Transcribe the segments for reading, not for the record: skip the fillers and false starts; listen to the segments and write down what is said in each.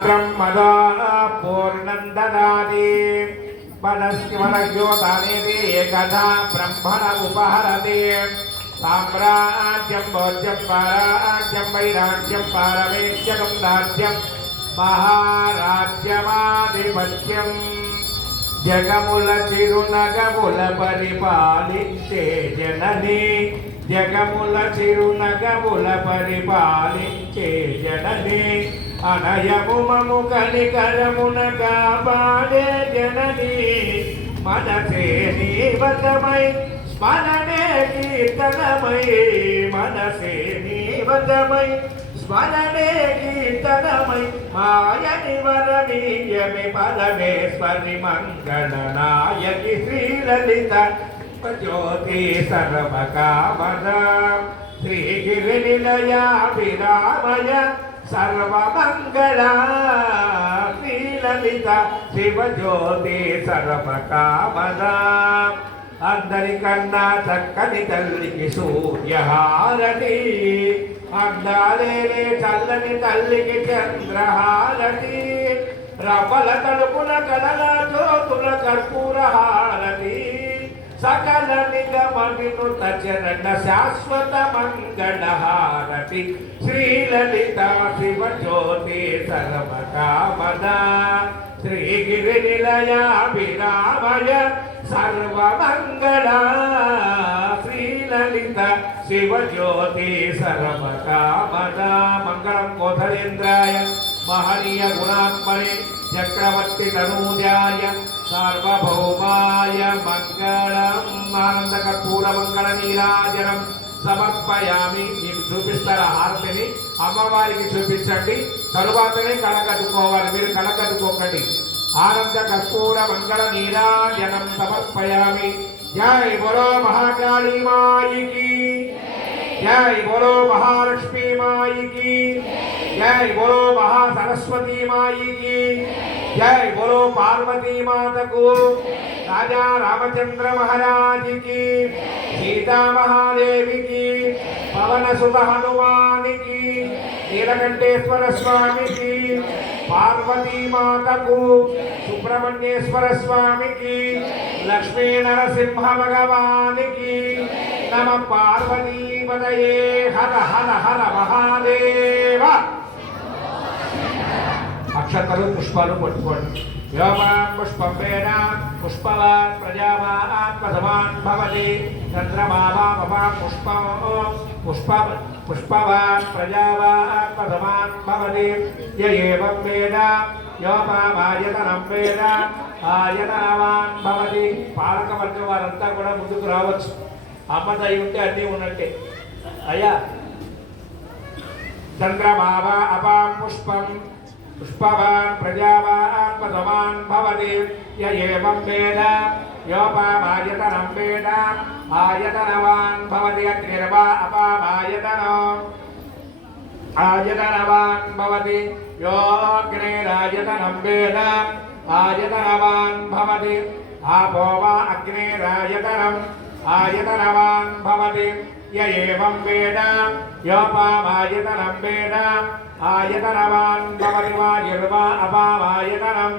ब्रह्मदा पूर्णन्ददाति मनस्वरज्योतानेति एकधा ब्रह्मण उपहरति साम्राज्यं भोज्यं पाराज्यं वैराज्यं पारमेश्यकं राज्यं महाराज्यमाधिपत्यं जगमुल चिरुनगमुल परिपालिंचे जननी जगमुल चिरुनगमुल परिपालिंचे जननी అనయము మము కలికరమున కాపాడే జనని మనసే నీవతమై స్మరణే కీర్తనమై మనసే నీవతమై స్మరణే కీర్తనమై మాయని వరనీయమి పరమేశ్వరి మంగళ నాయకి శ్రీలలిత జ్యోతి సర్వకామద శ్రీగిరి నిలయ విరామయ सर्वमंगला श्रीललित शिवज्योति सर्वकामदा अंदरिकन्ना चक्कनि तल्लिकी सूर्यहारति अंदालेले चल्లని तल्लिकी चंद्रहारति रवल तलुपुल कलल ज्योతుల कर्पूरहारति सकल निगम विनुत चरण शाश्वत मंगलहारति श्रीललिता शिवज्योति सर्वकामदा श्रीगिरि निलया विरामय सर्वमंगला श्रीललिता शिवज्योति सर्वकामदा मंगलम कोसलेन्द्राय महनीय गुणात्मने चक्रवर्ती तनूजाय सार्वभौमाय मंगलम आनंद कर्पूर मंगल नीराजनम సమర్పయామి. మీకు చూపిస్తారు హారతిని అమ్మవారికి చూపించండి, తరువాతనే కళకట్టుకోవాలి. మీరు కళకట్టుకోకండి. ఆనంద కర్పూర మంగళ నీరాజనం సమర్పయామి. జై బోలో మహాకాళీ మాయికి, జై బోలో మహాలక్ష్మీ మాయికి, జై బోలో మహాసరస్వతీ మాయికి, జై బోలో పార్వతీ మాతకు, राजा रामचंद्र महाराज की, सीता महादेवी की, पवन सुत हनुमान की, नीलकंठेश्वर स्वामी की, पार्वती माता को, सुब्रह्मण्येश्वर स्वामी की, लक्ष्मी नरसिंह भगवान की, नमः पार्वती पतये हर हर हर महादेव. अक्षतलु पुष्पालु पट्टुकोंडि. योमां पुष्पं वेद पुष्पवान् प्रजावान् प्रथमान् भवति चन्द्रमावापवान् पुष्पवान् प्रजावान् प्रथमान् भवति य एवं वेद योपामायतनं वेद ఆయతనవాన్ భవతి. పాలకవర్గం వారంతా కూడా ముందుకు రావచ్చు. అమ్మ దయ ఉంటే అన్నీ ఉన్నట్టే. అయ్యా చంద్రమావ అపాం పుష్పం पुष्पवान् प्रजावान् प्रथमान् भवति य एवं वेद योपामायतनं वेद आयतनवान् भवति अग्निर्वा अपामायतनो आयतनवान् भवति योऽग्निरायतनं वेद आयतनवान् भवति आपो वा अग्निरायतनम् आयतनवान् भवति य एवं वेद योपामायतनं वेद आयतनवान् भवति वायुर्वा अपामायतनम्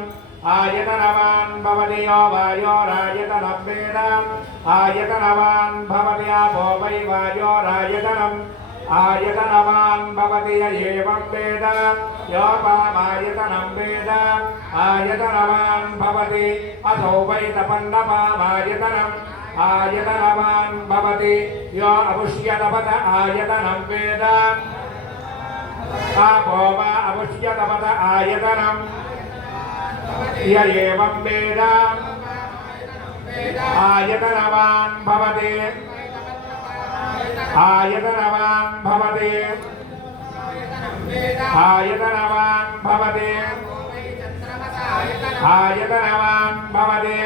आयतनवान् भवति यो वायोरायतनं वेद आयतनवान् भवति आपो वै वायोरायतनम् आयतनवान् भवति य एवं वेद योपामायतनं वेद आयतनवान् भवति अथो वै तपन्नपामायतनम् आयतनवान् भवति यो अपुष्यतपत आयतनं वेद आपो वा अपुष्यतपत आयतनम् य एवं वेद आयतनवान् भवति आयतनवान् भवति आयतनवान् भवति आयतनवान् भवति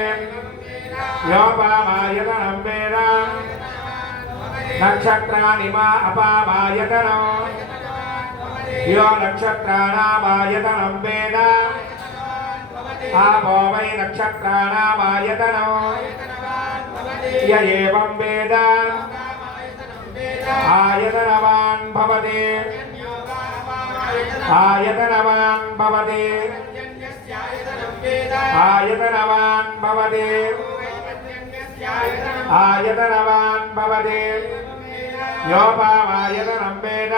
योपामायतनं वेद नक्षत्राणि मा अपामायतनो यो नक्षत्राणामायतनं वेद आपो वै नक्षत्राणामायतनो य एवं वेद आयतनवान् भवति आयतनवान् भवति आयतनवान् भवति आयतनवान् भवति योपामायतनं वेद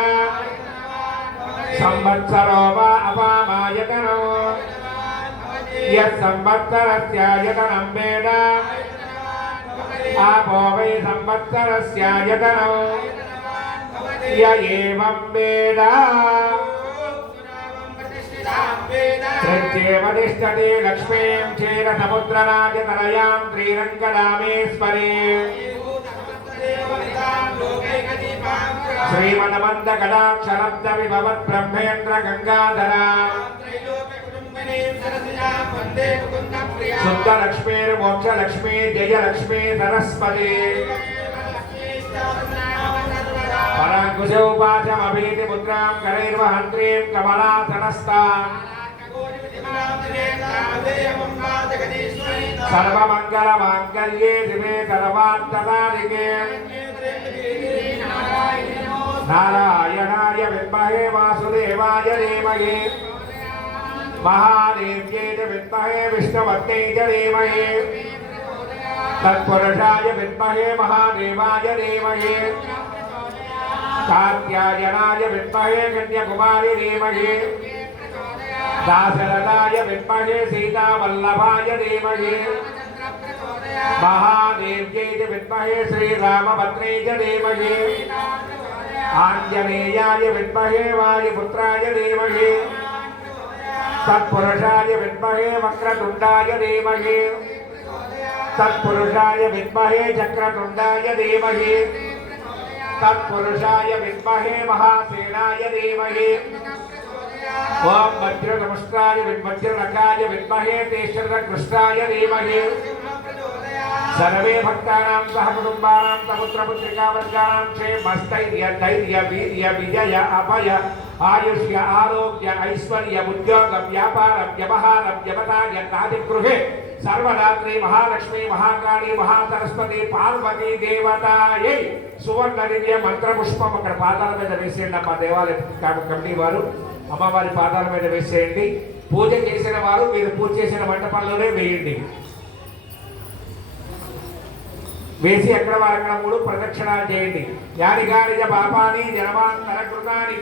संवत्सरो वा अपामायतनो यत्संवत्सरस्यायतनं वेद आपो वै संवत्सरस्यायतनो य एवं वेद सत्येव तिष्ठति लक्ष्मीं क्षीरसमुद्रराजतनयां श्रीरङ्गनामेश्वरीं श्रीमन्मन्दकटाक्षरब्धविभवद्ब्रह्मेन्द्र गङ्गाधरा शुद्धलक्ष्मीर्मोक्षलक्ष्मी जयलक्ष्मी सरस्वती पराङ्कुशोपाशमभीति मुद्रां करैर्वहन्त्रीं कमलासनस्तां सर्वमङ्गलमाङ्गल्ये शिवे सर्वार्थसाधिके नारायणाय विद्महे वासुदेवाय धीमहि महादेव्यै च विद्महे विष्णुपत्न्यै च धीमहि तत्पुरुषाय विद्महे महादेवाय धीमहि कात्यायनाय विद्महे कन्याकुमारी धीमहि दाशरथाय विद्महे सीतावल्लभाय धीमहि महादेव्यै च विद्महे श्रीरामभद्रै च धीमहि आञ्जनेयाय विद्महे वायुपुत्राय धीमहि तत्पुरुषाय विद्महे वक्रतुण्डाय धीमहि तत्पुरुषाय विद्महे चक्रतुण्डाय धीमहि तत्पुरुषाय विद्महे महासेनाय धीमहि ओम वज्रनमस्काराय वज्रनखाय विद्महे तेषरकृष्णाय धीमहि सर्वे भक्तानां सह कुटुम्बानां सपुत्रपुत्रिकावर्गाणां क्षेमस्थैर्य धैर्य वीर्य विजय अभय आयुष्य आरोग्य ऐश्वर्य उद्योग व्यापार व्यवहार व्यवसाय कार्यगृहे सर्वदात्री महालक्ष्मी महाकाली महासरस्वती पार्वती देवतायै సువర్ణ దివ్య మంత్ర పుష్పం అక్కడ పాదాల మీద వేసేయండి. అమ్మ దేవాలయ కమిటీ వారు అమ్మవారి పాదాల మీద వేసేయండి. పూజ చేసిన వారు మీరు పూజ చేసిన మంటపంలోనే వేయండి. వేసి ఎక్కడ వారు అక్కడ 3 ప్రదక్షిణాలు చేయండి. యాని గాని పాపాని జనమాంతర కృతాని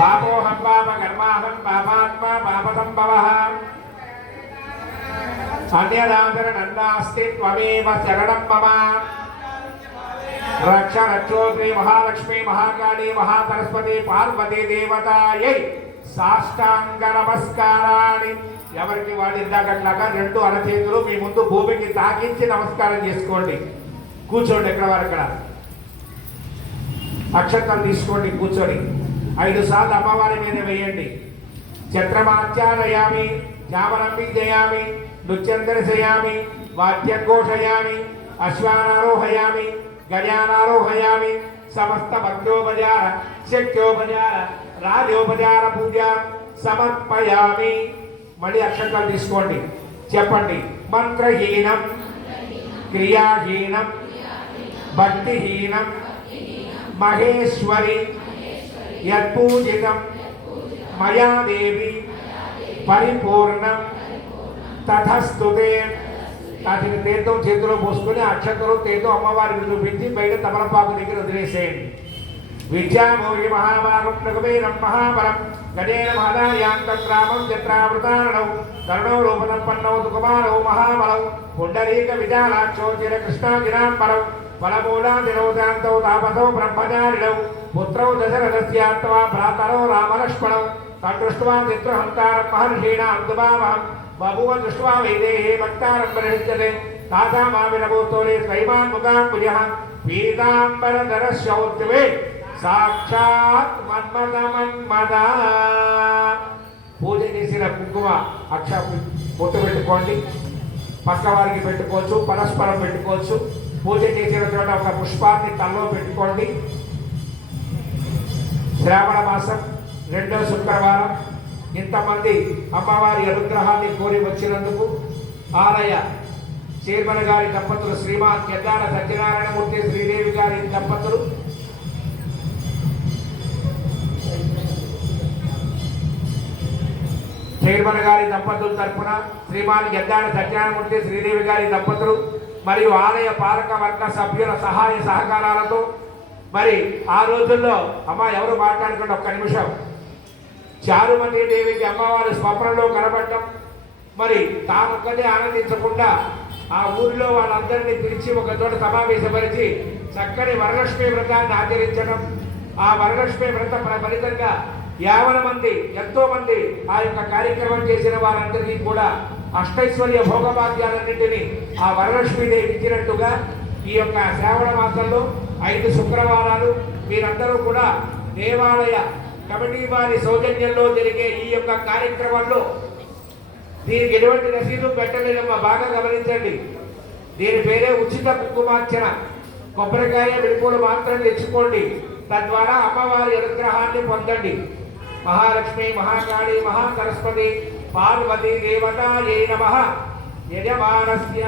పాపోహం పాప కర్మాహం పాపాత్మ పాపసంభవః अन्यदाचरणन्नास्ति त्वमेव शरणं मम रक्ष रक्षोत्री महालक्ष्मी महाकाली महासरस्वती पार्वती देवतायै साष्टांग नमस्काराणि ఎవరికి వాడి ఇందాకట్లాగా 2 అరచేతులు మీ ముందు భూమికి తాకించి నమస్కారం చేసుకోండి. కూర్చోండి ఎక్కడ వారు అక్కడ అక్షతలు తీసుకోండి. కూర్చొని 5 సార్లు అమ్మవారి మీద వేయండి. ఛత్రమాచారయామి ధ్యానం విజయామి నృత్యందర్శయామి వాద్యఘోషయామి అశ్వానారోహయామి గజానారోహయామి సమస్త భక్తోపచార శక్త్యోపచార రాజోపచార పూజ సమర్పయామి. మళ్ళీ అక్షరాలు తీసుకోండి. చెప్పండి. మంత్రహీనం క్రియాహీనం భక్తిహీనం మహేశ్వరి యత్పూజితం మయా దేవి పరిపూర్ణం తథస్తుతే. కాటిని తేతో చేతిలో పోసుకొని అక్షతలు తేతో అమ్మవారికి చూపించి బయట తమలపాకు దగ్గర వదిలేసేయండి. విద్యామౌర్య మహాభాగం ప్రగమేరం మహాబలం గణేన మాదాయాంతరామం చిత్రావృతారణౌ కరుణౌ రూపసంపన్నౌ కుమారౌ మహాబలౌ పుండరీక విశాలాక్షో చిర కృష్ణాజినాంబరౌ ఫలమూలాదినౌశాంతౌ తాపసౌ బ్రహ్మచారిణౌ పుత్రౌ దశరథస్యాత్వా భ్రాతరౌ రామలక్ష్మణౌ తదృష్ట్వా చిత్రహంతారం మహర్షీణాం దుభావహం బభూవ దృష్ట్వా వైదేహే భక్తారం పరిహృజ్యతే తాసామావిరభూతోరే స్వైమాన్ముఖాంబుజః పీతాంబరధర శౌర్యవే సాక్షాత్ మన్మథ మన్మథ. పూజ చేసిన కుంకుమ అక్ష పొట్టు పెట్టుకోండి. పక్క వారికి పెట్టుకోవచ్చు, పరస్పరం పెట్టుకోవచ్చు. పూజ చేసిన చోట ఒక పుష్పాన్ని తలలో పెట్టుకోండి. శ్రావణ మాసం 2వ శుక్రవారం ఇంతమంది అమ్మవారి అనుగ్రహాన్ని కోరి వచ్చినందుకు ఆలయ చైర్మన్ గారి దంపతులు శ్రీమాన్ కెద్దాల సత్యనారాయణమూర్తి శ్రీదేవి గారి దంపతులు చైర్మన్ గారి దంపతుల తరఫున శ్రీమాన్ గద్దాడ సత్యనారాయణమూర్తి శ్రీదేవి గారి దంపతులు మరియు ఆలయ పాలక వర్గ సభ్యుల సహాయ సహకారాలతో మరి ఆ రోజుల్లో అమ్మ ఎవరు మాట్లాడుకుంటే ఒక్క నిమిషం చారుమతి దేవికి అమ్మవారి స్వప్నంలో కనబడటం మరి తానొక్కదే ఆనందించకుండా ఆ ఊరిలో వాళ్ళందరినీ పిలిచి ఒక చోట సమావేశపరిచి చక్కని వరలక్ష్మి వ్రతాన్ని ఆచరించడం ఆ వరలక్ష్మి వ్రత ఫలితంగా 50 మంది ఎంతో మంది ఆ యొక్క కార్యక్రమం చేసిన వారందరికీ కూడా అష్టైశ్వర్య భోగభాగ్యాలన్నింటినీ ఆ వరలక్ష్మీదేవి ఇచ్చినట్టుగా ఈ యొక్క శ్రావణ మాసంలో 5 శుక్రవారాలు మీరందరూ కూడా దేవాలయ కమిటీ వారి సౌజన్యంలో జరిగే ఈ యొక్క కార్యక్రమంలో దీనికి ఎటువంటి రసీదు పెట్టలేదమ్మా, బాగా గమనించండి. దీని పేరే ఉచిత కుంకుమార్చన. కొబ్బరికాయ విడుపులు మాత్రం తెచ్చుకోండి, తద్వారా అమ్మవారి అనుగ్రహాన్ని పొందండి. మహాలక్ష్మి మహాకాళి మహాసరస్వతి పార్వతీ దేవతాయై నమః. యజమానస్య